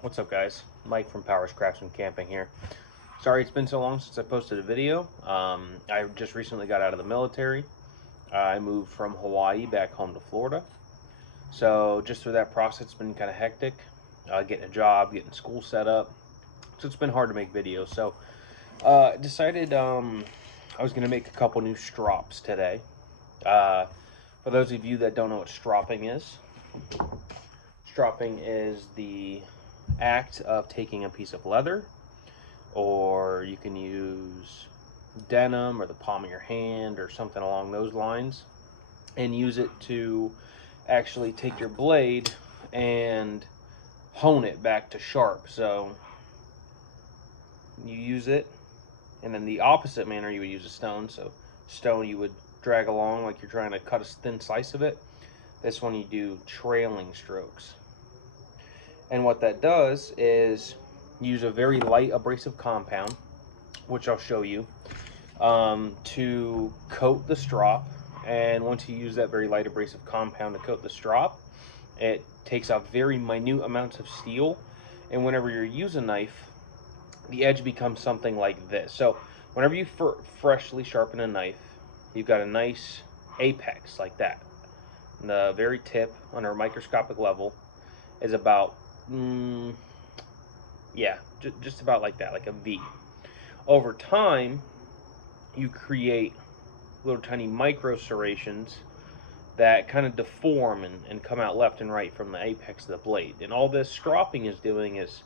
What's up, guys? Mike from Powers Crafts and Camping here. Sorry it's been so long since I posted a video. I just recently got out of the military. I moved from Hawaii back home to Florida. So just through that process, it's been kind of hectic. Getting a job, getting school set up. So it's been hard to make videos. So decided I was going to make a couple new strops today. For those of you that don't know what stropping is the act of taking a piece of leather, or you can use denim or the palm of your hand or something along those lines, and use it to actually take your blade and hone it back to sharp. So you use it, and then the opposite manner you would use a stone. So stone you would drag along like you're trying to cut a thin slice of it. This one you do trailing strokes. And what that does is use a very light abrasive compound, which I'll show you, to coat the strop. And once you use that very light abrasive compound to coat the strop, it takes out very minute amounts of steel. And whenever you use a knife, the edge becomes something like this. So whenever you freshly sharpen a knife, you've got a nice apex like that. And the very tip, under a microscopic level, is about just about like that, like a V. Over time, you create little tiny micro serrations that kind of deform and come out left and right from the apex of the blade. And all this stropping is doing is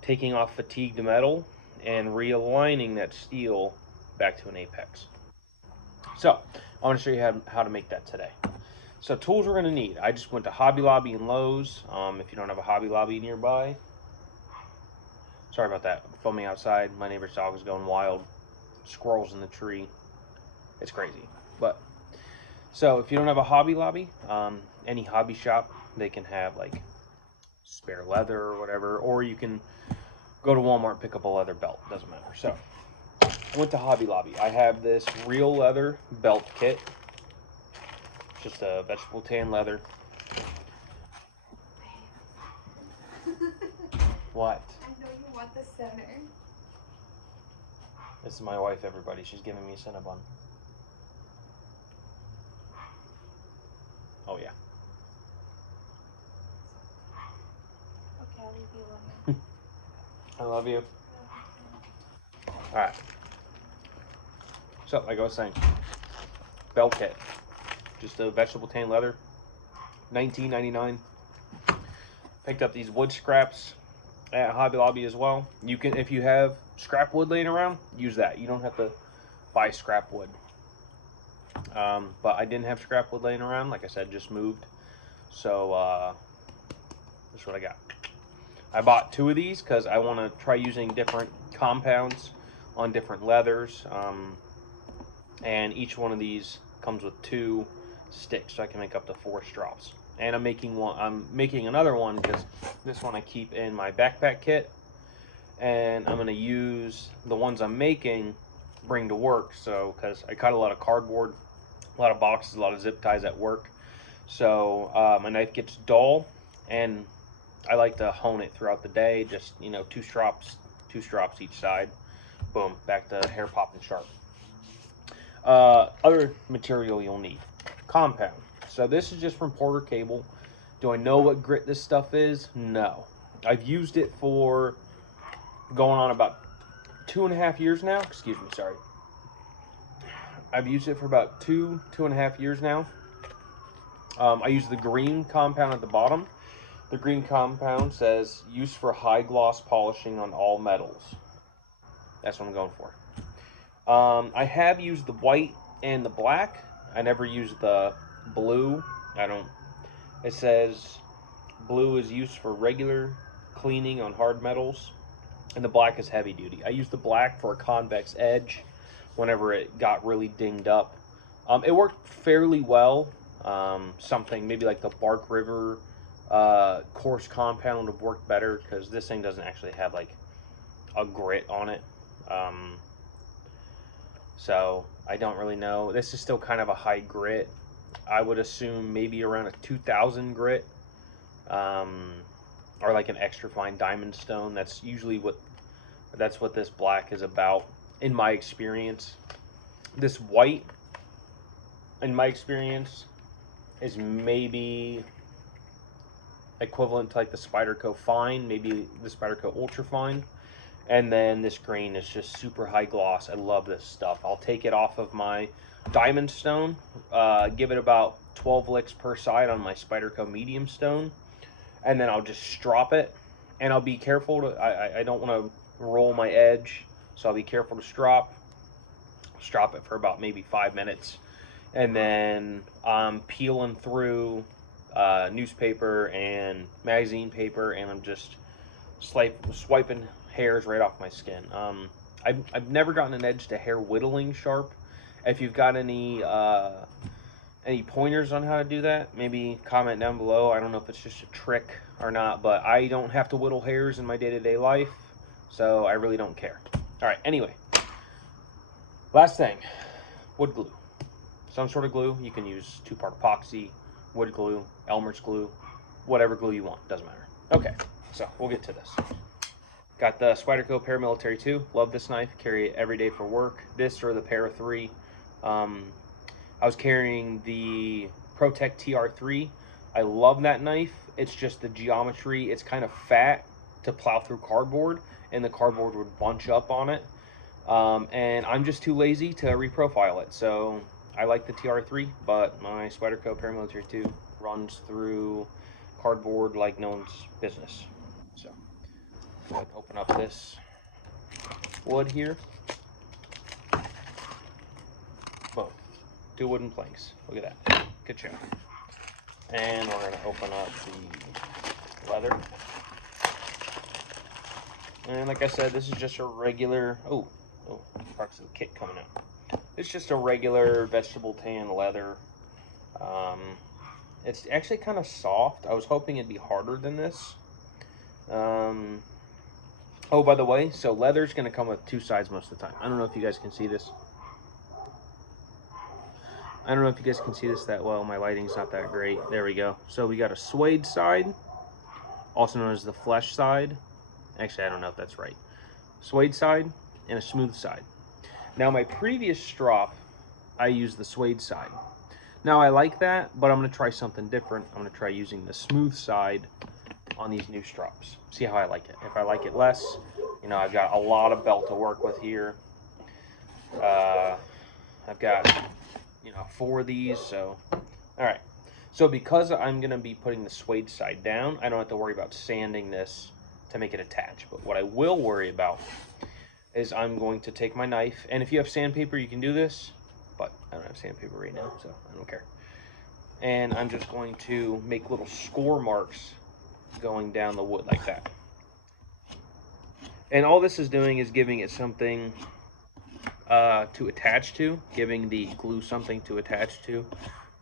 taking off fatigued metal and realigning that steel back to an apex. So I want to show you how to make that today. So tools we're going to need. I just went to Hobby Lobby and Lowe's. If you don't have a Hobby Lobby nearby, sorry about that. I'm filming outside. My neighbor's dog is going wild. Squirrels in the tree. It's crazy. But so if you don't have a Hobby Lobby, any hobby shop, they can have like spare leather or whatever, or you can go to Walmart and pick up a leather belt. Doesn't matter. So I went to Hobby Lobby. I have this real leather belt kit. Just a vegetable tan leather. What? I know you want the center. This is my wife, everybody. She's giving me a Cinnabon. Oh, yeah. Okay, I'll leave you alone. I love you. Alright. So, like I was saying, belt kit. Just a vegetable tan leather. $19.99. Picked up these wood scraps at Hobby Lobby as well. You can, if you have scrap wood laying around, use that. You don't have to buy scrap wood. But I didn't have scrap wood laying around. Like I said, just moved. So that's what I got. I bought 2 of these because I want to try using different compounds on different leathers. And each one of these comes with 2 sticks, so I can make up to 4 strops. And I'm making another one because this one I keep in my backpack kit, and I'm going to use the ones I'm making bring to work. So because I cut a lot of cardboard, a lot of boxes, a lot of zip ties at work, so my knife gets dull, and I like to hone it throughout the day. Just 2 strops each side. Boom, back to hair popping sharp. Other material you'll need: compound. So this is just from Porter Cable. Do I know what grit this stuff is? No. I've used it for going on about 2.5 years now. Excuse me, sorry. I've used it for about 2.5 years now. I use the green compound at the bottom. The green compound says used for high gloss polishing on all metals. That's what I'm going for. I have used the white and the black. I never used the blue. It says blue is used for regular cleaning on hard metals, and the black is heavy duty. I used the black for a convex edge whenever it got really dinged up. It worked fairly well. Something maybe like the Bark River coarse compound would work better, because this thing doesn't actually have like a grit on it. So I don't really know. This is still kind of a high grit. I would assume maybe around a 2000 grit. or like an extra fine diamond stone. That's usually what this black is about, in my experience. This white, in my experience, is maybe equivalent to like the Spyderco Fine, maybe the Spyderco Ultra Fine. And then this green is just super high gloss. I love this stuff. I'll take it off of my diamond stone, give it about 12 licks per side on my Spyderco medium stone, and then I'll just strop it. And I'll be careful to, I don't want to roll my edge, so I'll be careful to strop it for about maybe 5 minutes, and then I'm peeling through newspaper and magazine paper, and I'm just swiping hairs right off my skin. I've never gotten an edge to hair whittling sharp. If you've got any pointers on how to do that, maybe comment down below. I don't know if it's just a trick or not, but I don't have to whittle hairs in my day-to-day life, so I really don't care. All right, anyway, last thing, wood glue. Some sort of glue. You can use 2-part epoxy, wood glue, Elmer's glue, whatever glue you want, doesn't matter. Okay, so we'll get to this. Got the Spyderco Paramilitary 2. Love this knife. Carry it every day for work. This or the Para 3. I was carrying the ProTech TR3. I love that knife. It's just the geometry. It's kind of fat to plow through cardboard, and the cardboard would bunch up on it. And I'm just too lazy to reprofile it. So I like the TR3, but my Spyderco Paramilitary 2 runs through cardboard like no one's business. So go ahead and open up this wood here. Boom. 2 wooden planks. Look at that. Good job. And we're going to open up the leather. And like I said, this is just a regular... Oh, parts of the kit coming out. It's just a regular vegetable tan leather. It's actually kind of soft. I was hoping it'd be harder than this. Oh, by the way, so leather's going to come with 2 sides most of the time. I don't know if you guys can see this. I don't know if you guys can see this that well. My lighting's not that great. There we go. So we got a suede side, also known as the flesh side. Actually, I don't know if that's right. Suede side and a smooth side. Now, my previous strop, I used the suede side. Now, I like that, but I'm going to try something different. I'm going to try using the smooth side on these new strops. See how I like it. If I like it less, you know, I've got a lot of belt to work with here. I've got, you know, 4 of these, so, all right. So because I'm going to be putting the suede side down, I don't have to worry about sanding this to make it attach. But what I will worry about is I'm going to take my knife, and if you have sandpaper, you can do this, but I don't have sandpaper right now, so I don't care. And I'm just going to make little score marks going down the wood like that. And all this is doing is giving it something to attach to, giving the glue something to attach to.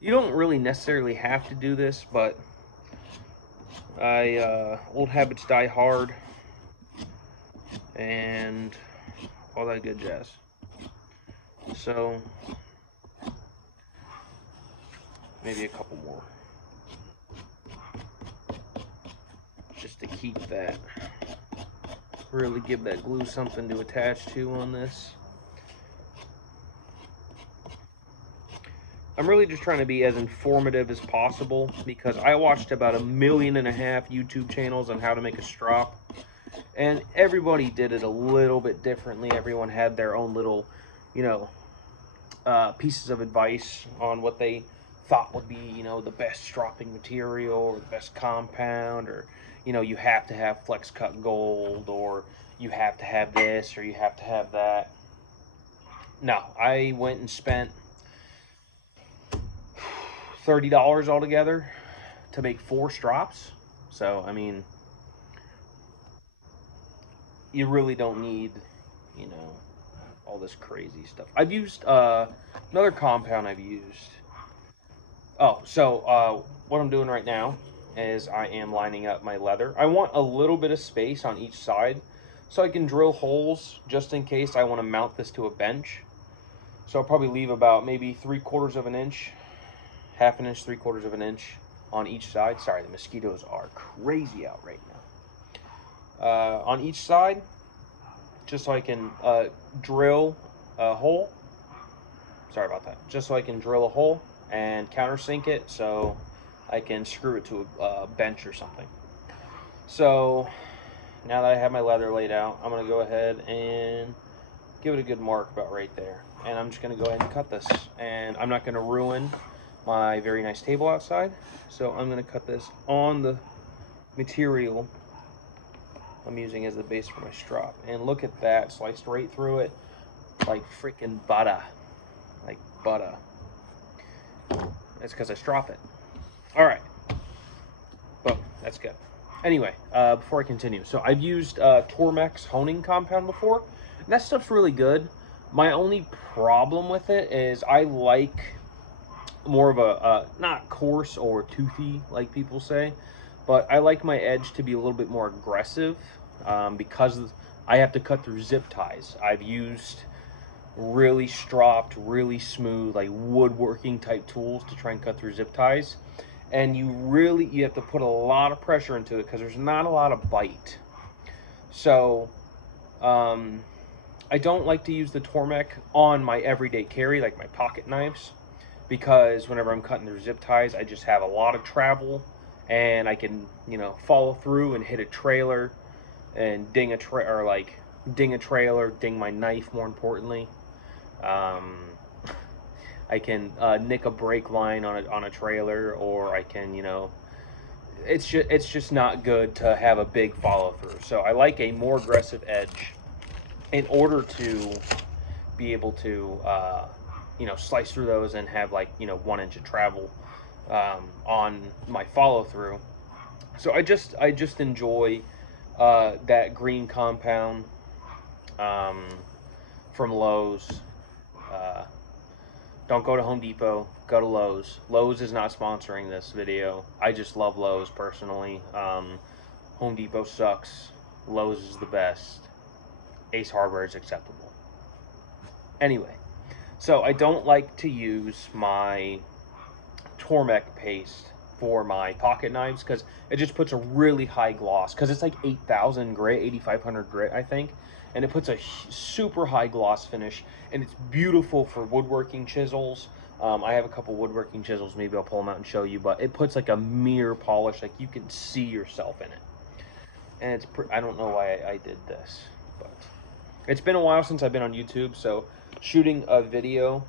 You don't really necessarily have to do this, but old habits die hard, and all that good jazz. So maybe a couple more, just to keep that, really give that glue something to attach to on this. I'm really just trying to be as informative as possible, because I watched about 1.5 million YouTube channels on how to make a strop, and everybody did it a little bit differently. Everyone had their own little, you know, pieces of advice on what they thought would be, you know, the best stropping material or the best compound, or, you know, you have to have flex cut gold, or you have to have this, or you have to have that. No, I went and spent $30 altogether to make 4 strops. So, I mean, you really don't need, you know, all this crazy stuff. I've used another compound I've used. Oh, so what I'm doing right now is I am lining up my leather. I want a little bit of space on each side so I can drill holes just in case I want to mount this to a bench. So I'll probably leave about maybe 3/4 of an inch, 1/2 inch, 3/4 of an inch on each side. Sorry, the mosquitoes are crazy out right now. On each side, just so I can drill a hole. Sorry about that. Just so I can drill a hole and countersink it so I can screw it to a bench or something. So now that I have my leather laid out, I'm going to go ahead and give it a good mark about right there. And I'm just going to go ahead and cut this. And I'm not going to ruin my very nice table outside. So I'm going to cut this on the material I'm using as the base for my strop. And look at that, sliced right through it like freaking butter. Like butter. That's because I strop it. All right. Boom, that's good. Anyway, before I continue, so I've used Tormex honing compound before, and that stuff's really good. My only problem with it is I like more of a, not coarse or toothy, like people say, but I like my edge to be a little bit more aggressive because I have to cut through zip ties. I've used really stropped, really smooth, like woodworking type tools to try and cut through zip ties. And you have to put a lot of pressure into it because there's not a lot of bite. So I don't like to use the Tormek on my everyday carry, like my pocket knives, because whenever I'm cutting through zip ties, I just have a lot of travel, and I can, follow through and hit a trailer and ding a trailer, ding my knife, more importantly. I can nick a brake line on a trailer, or I can, it's just not good to have a big follow through. So I like a more aggressive edge in order to be able to, slice through those and have 1 inch of travel on my follow through. So I just enjoy that green compound from Lowe's. Don't go to Home Depot, go to Lowe's. Lowe's is not sponsoring this video. I just love Lowe's personally. Home Depot sucks. Lowe's is the best. Ace Hardware is acceptable. Anyway, so I don't like to use my Tormek paste for my pocket knives because it just puts a really high gloss, because it's like 8,000 grit, 8,500 grit, I think. And it puts a super high gloss finish, and it's beautiful for woodworking chisels. I have a couple woodworking chisels, maybe I'll pull them out and show you, but it puts like a mirror polish, like you can see yourself in it. And it's I don't know why I did this, but it's been a while since I've been on YouTube, so shooting a video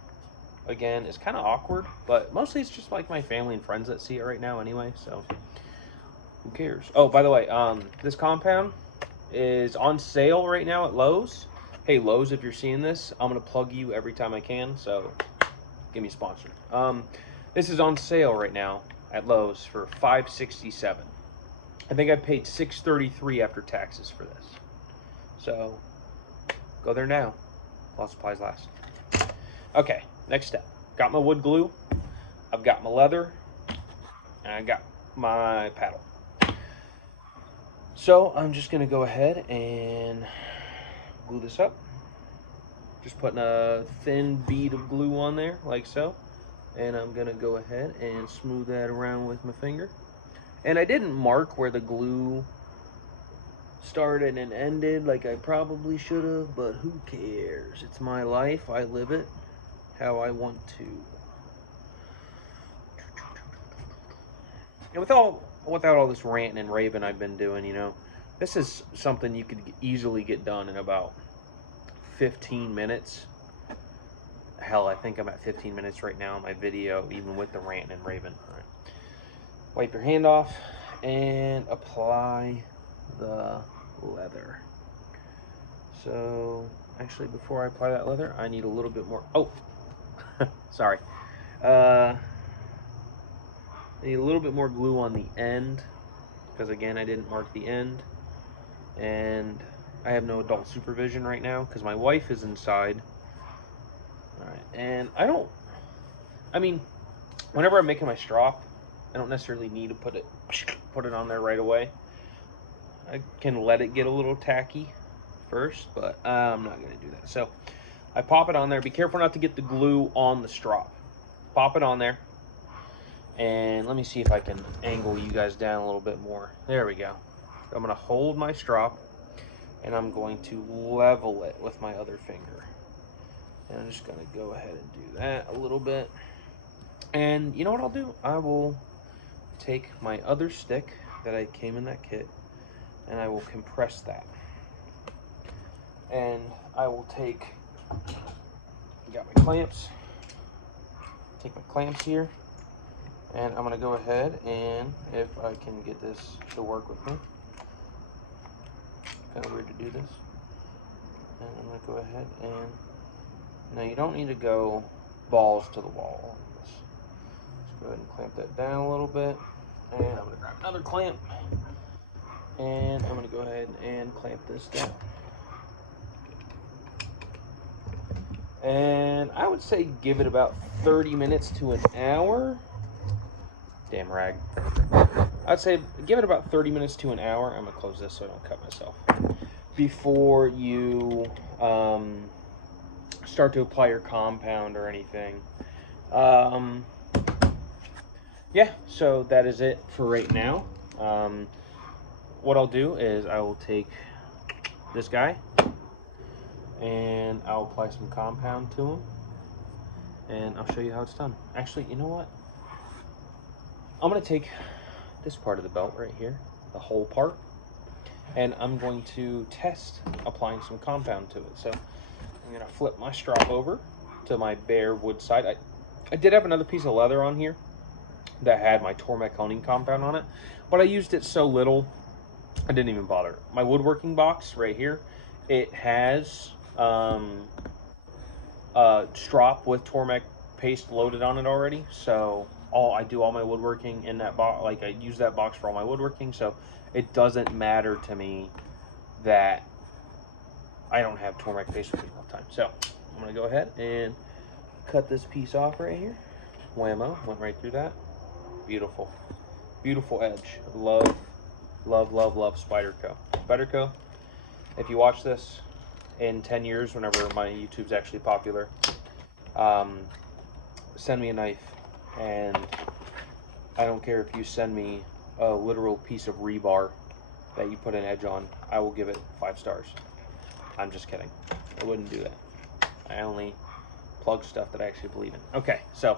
again is kind of awkward, but mostly it's just like my family and friends that see it right now anyway, so who cares? Oh, by the way, this compound is on sale right now at Lowe's. Hey Lowe's, if you're seeing this, I'm gonna plug you every time I can, so give me a sponsor. This is on sale right now at Lowe's for $5.67. I think I paid $6.33 after taxes for this, so go there now while supplies last. Okay, next step. Got my wood glue, I've got my leather, and I got my paddle. So I'm just gonna go ahead and glue this up. Just putting a thin bead of glue on there, like so. And I'm gonna go ahead and smooth that around with my finger. And I didn't mark where the glue started and ended like I probably should have, but who cares? It's my life, I live it how I want to. And without all this ranting and raving I've been doing, this is something you could easily get done in about 15 minutes. Hell, I think I'm at 15 minutes right now in my video, even with the ranting and raving. All right. Wipe your hand off and apply the leather. So, actually, before I apply that leather, I need a little bit more. Oh, sorry. I need a little bit more glue on the end, because again, I didn't mark the end, and I have no adult supervision right now because my wife is inside. All right, and whenever I'm making my strop, I don't necessarily need to put it on there right away. I can let it get a little tacky first, but I'm not going to do that. So I pop it on there. Be careful not to get the glue on the strop. Pop it on there. And let me see if I can angle you guys down a little bit more. There we go. I'm going to hold my strop, and I'm going to level it with my other finger. And I'm just going to go ahead and do that a little bit. And you know what I'll do? I will take my other stick that I came in that kit, and I will compress that. And I will take, got my clamps, take my clamps here, and I'm going to go ahead and, if I can get this to work with me, kind of weird to do this, and I'm going to go ahead and, now you don't need to go balls to the wall on this. Just go ahead and clamp that down a little bit, and I'm going to grab another clamp, and I'm going to go ahead and clamp this down. And I would say give it about 30 minutes to an hour. Damn rag. I'd say give it about 30 minutes to an hour. I'm going to close this so I don't cut myself. Before you start to apply your compound or anything. Yeah, so that is it for right now. What I'll do is I will take this guy and I'll apply some compound to him, and I'll show you how it's done. Actually, you know what? I'm going to take this part of the belt right here, the whole part, and I'm going to test applying some compound to it. So I'm going to flip my strop over to my bare wood side. I did have another piece of leather on here that had my Tormek honing compound on it, but I used it so little I didn't even bother. My woodworking box right here, it has Strop with Tormek paste loaded on it already, so I do all my woodworking in that box. Like, I use that box for all my woodworking, so it doesn't matter to me that I don't have Tormek paste with me all the time. So I'm gonna go ahead and cut this piece off right here. Whammo, went right through that. Beautiful, beautiful edge. Love, love, love, love Spyderco. Spyderco, if you watch this in 10 years, whenever my YouTube's actually popular, send me a knife, and I don't care if you send me a literal piece of rebar that you put an edge on, I will give it 5 stars. I'm just kidding. I wouldn't do that. I only plug stuff that I actually believe in. Okay, so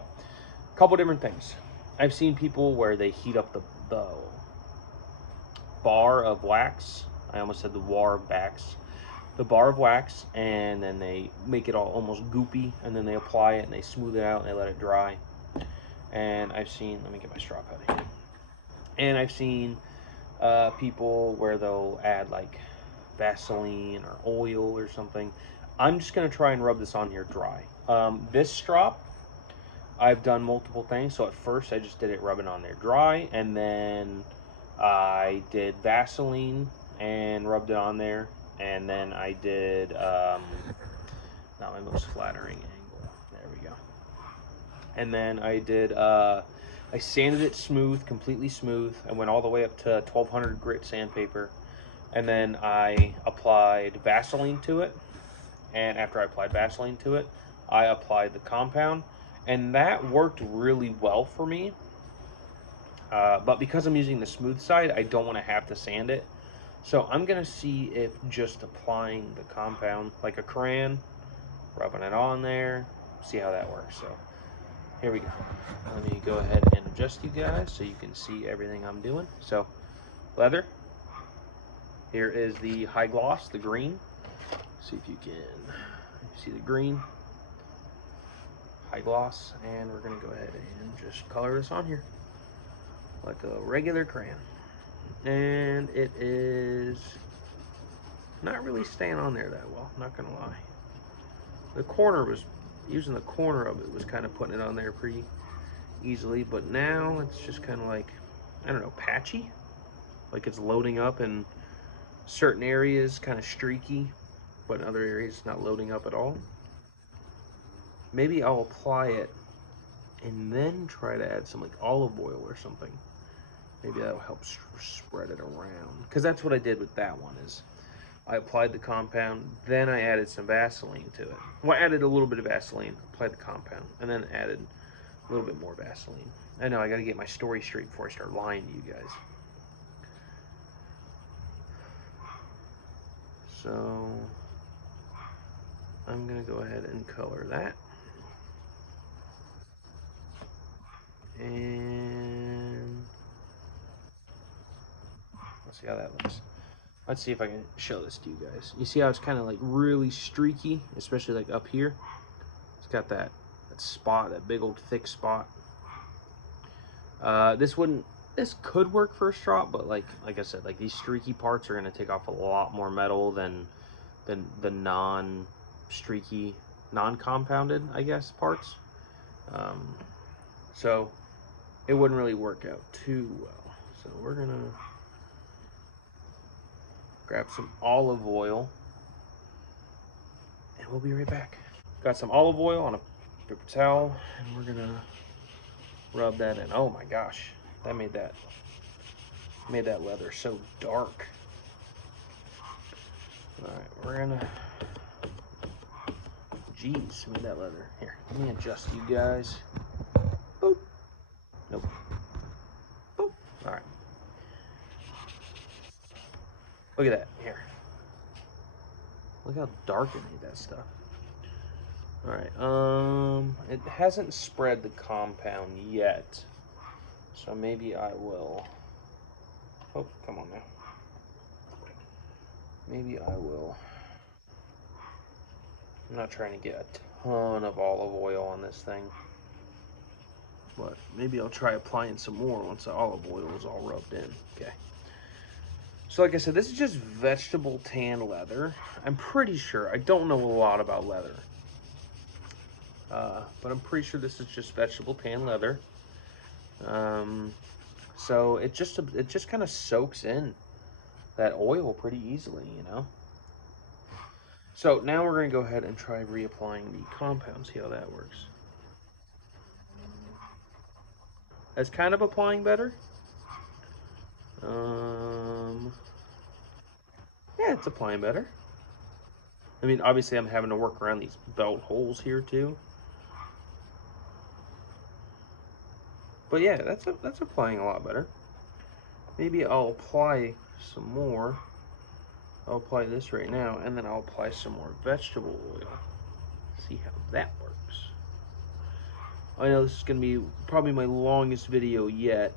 a couple different things. I've seen people where they heat up the bar of wax. I almost said the war of wax. The bar of wax, and then they make it all almost goopy, and then they apply it and they smooth it out and they let it dry. And I've seen, let me get my strop out of here. And I've seen people where they'll add like Vaseline or oil or something. I'm just going to try and rub this on here dry. This strop, I've done multiple things. So at first I just did it rubbing on there dry, and then I did Vaseline and rubbed it on there, and then I did not my most flattering angle, there we go, and then I did I sanded it smooth, completely smooth. I went all the way up to 1200 grit sandpaper, and then I applied Vaseline to it, and after I applied Vaseline to it, I applied the compound, and that worked really well for me. But because I'm using the smooth side, I don't want to have to sand it. So I'm going to see if just applying the compound like a crayon, rubbing it on there, see how that works. So here we go. Let me go ahead and adjust you guys so you can see everything I'm doing. So leather. Here is the high gloss, the green. See if you can see the green. High gloss. And we're going to go ahead and just color this on here like a regular crayon. And it is not really staying on there that well, not gonna lie. The corner was, using the corner of it was kind of putting it on there pretty easily, but now it's just kind of like, I don't know, patchy. Like it's loading up in certain areas, kind of streaky, but in other areas it's not loading up at all. Maybe I'll apply it and then try to add some like olive oil or something. Maybe that'll help spread it around. Because that's what I did with that one, is I applied the compound, then I added some Vaseline to it. Well, I added a little bit of Vaseline, applied the compound, and then added a little bit more Vaseline. I know, I gotta get my story straight before I start lying to you guys. So I'm gonna go ahead and color that. And let's see how that looks. Let's see if I can show this to you guys. You see how it's kind of like really streaky, especially like up here? It's got that spot, that big old thick spot. This could work for a strop, but like I said, like these streaky parts are gonna take off a lot more metal than the non-streaky, non-compounded, I guess, parts. So it wouldn't really work out too well. So we're gonna grab some olive oil and we'll be right back. Got some olive oil on a paper towel and we're gonna rub that in. Oh my gosh, that made that leather so dark. All right, we're gonna, geez, made that leather. Here, let me adjust you guys. Boop. Nope. Boop. All right. Look at that, here. Look how dark it made that stuff. All right, it hasn't spread the compound yet, so maybe I will. Oh, come on now. Maybe I will. I'm not trying to get a ton of olive oil on this thing, but maybe I'll try applying some more once the olive oil is all rubbed in. Okay. So like I said, this is just vegetable tan leather. I'm pretty sure, I don't know a lot about leather, but I'm pretty sure this is just vegetable tan leather. So it just kind of soaks in that oil pretty easily, you know. So now we're going to go ahead and try reapplying the compound, see how that works. That's kind of applying better. Yeah, it's applying better. I mean, obviously I'm having to work around these belt holes here too. But yeah, that's applying a lot better. Maybe I'll apply some more. I'll apply this right now, and then I'll apply some more vegetable oil. See how that works. I know this is going to be probably my longest video yet.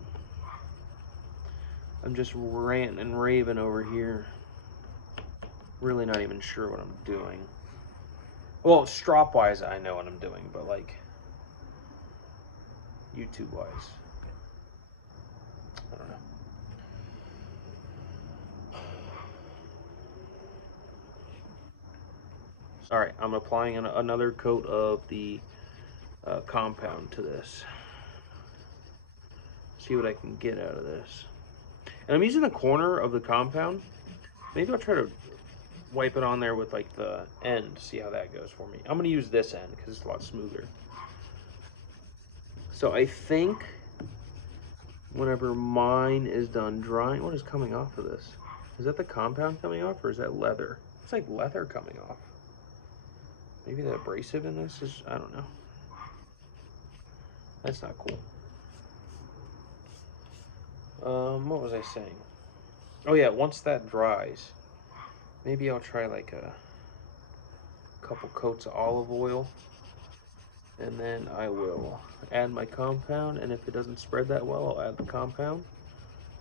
I'm just ranting and raving over here. Really not even sure what I'm doing. Well, strop-wise, I know what I'm doing, but like YouTube-wise, I don't know. All right, I'm applying another coat of the compound to this. See what I can get out of this. And I'm using the corner of the compound. Maybe I'll try to wipe it on there with like the end, see how that goes for me. I'm gonna use this end because it's a lot smoother. So I think whenever mine is done drying, what is coming off of this? Is that the compound coming off or is that leather? It's like leather coming off. Maybe the abrasive in this is, I don't know. That's not cool. What was I saying? Oh yeah, once that dries, maybe I'll try like a couple coats of olive oil, and then I will add my compound, and if it doesn't spread that well, I'll add the compound,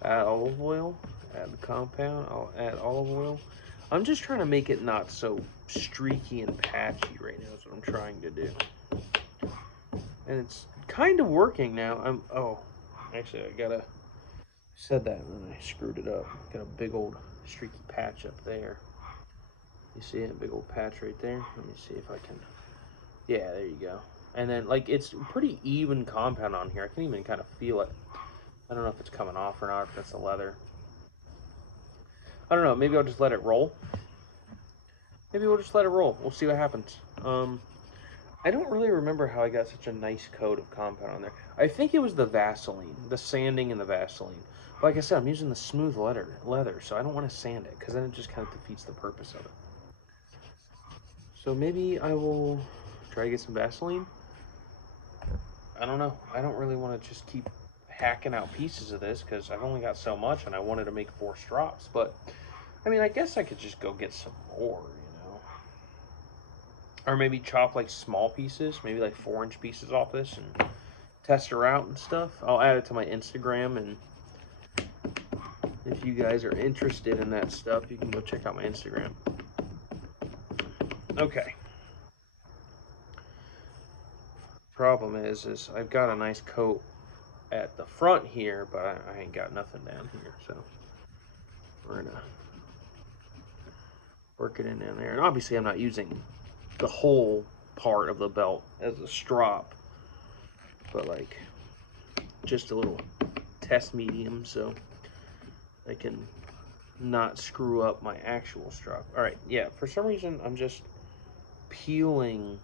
add olive oil, add the compound, I'll add olive oil. I'm just trying to make it not so streaky and patchy right now is what I'm trying to do. And it's kind of working now. Oh, actually I said that and then I screwed it up. Got a big old streaky patch up there. You see it? Big old patch right there. Let me see if I can. Yeah, there you go. And then, like, it's pretty even compound on here. I can even kind of feel it. I don't know if it's coming off or not, if that's the leather. I don't know. Maybe I'll just let it roll. Maybe we'll just let it roll. We'll see what happens. I don't really remember how I got such a nice coat of compound on there. I think it was the Vaseline, the sanding and the Vaseline. But like I said, I'm using the smooth leather, so I don't want to sand it because then it just kind of defeats the purpose of it. So maybe I will try to get some Vaseline. I don't know. I don't really want to just keep hacking out pieces of this because I've only got so much and I wanted to make 4 strops. But, I mean, I guess I could just go get some more, you know. Or maybe chop like small pieces, maybe like 4-inch pieces off this and test her out and stuff. I'll add it to my Instagram, and if you guys are interested in that stuff, you can go check out my Instagram. Okay. Problem is I've got a nice coat at the front here, but I ain't got nothing down here, so we're gonna work it in there. And obviously I'm not using the whole part of the belt as a strop, but like just a little test medium so I can not screw up my actual strop. All right, yeah, for some reason I'm just peeling.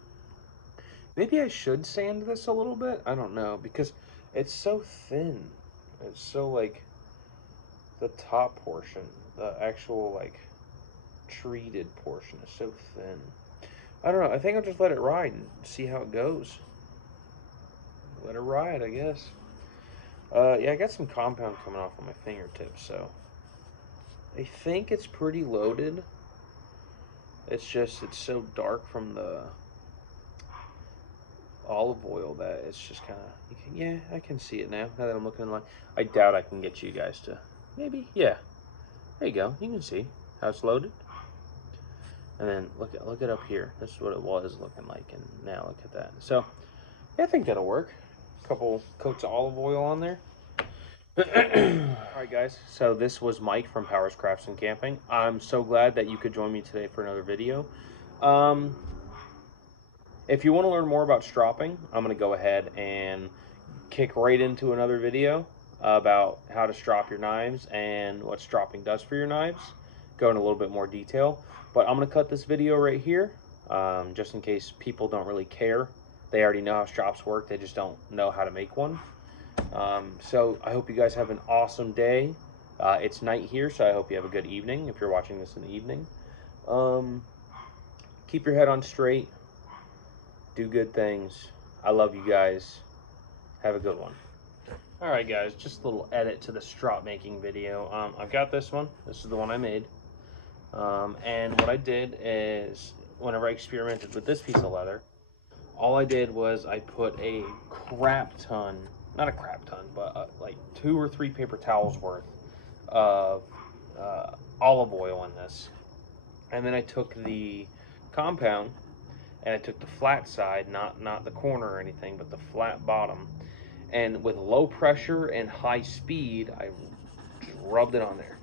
Maybe I should sand this a little bit. I don't know, because it's so thin. It's so like the top portion, the actual like treated portion is so thin. I don't know. I think I'll just let it ride and see how it goes. Let it ride, I guess. Yeah, I got some compound coming off on my fingertips, so I think it's pretty loaded. It's just, it's so dark from the olive oil that it's just kind of, yeah, I can see it now that I'm looking in the light. I doubt I can get you guys to, maybe, yeah. There you go. You can see how it's loaded. And then look it up here. This is what it was looking like, and now look at that. So, yeah, I think that'll work. A couple coats of olive oil on there. Alright guys, so this was Mike from Powers Crafts and Camping. I'm so glad that you could join me today for another video. If you want to learn more about stropping, I'm going to go ahead and kick right into another video about how to strop your knives and what stropping does for your knives. Go in a little bit more detail. But I'm going to cut this video right here, just in case people don't really care. They already know how strops work, they just don't know how to make one. So I hope you guys have an awesome day. It's night here, so I hope you have a good evening if you're watching this in the evening. Keep your head on straight. Do good things. I love you guys. Have a good one. Alright guys, just a little edit to the strop making video. I've got this one. This is the one I made. And what I did is, whenever I experimented with this piece of leather, all I did was I put a crap ton, not a crap ton, but like 2 or 3 paper towels worth of olive oil in this. And then I took the compound and I took the flat side, not the corner or anything, but the flat bottom. And with low pressure and high speed, I just rubbed it on there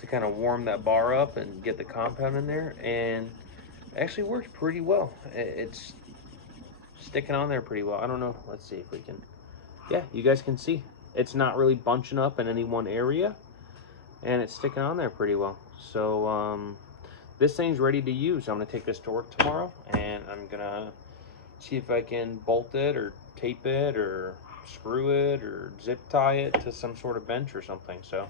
to kind of warm that bar up and get the compound in there. And it actually worked pretty well. It's sticking on there pretty well. I don't know. Let's see if we can. Yeah, you guys can see. It's not really bunching up in any one area. And it's sticking on there pretty well. So, this thing's ready to use. I'm going to take this to work tomorrow. And I'm going to see if I can bolt it or tape it or screw it or zip tie it to some sort of bench or something. So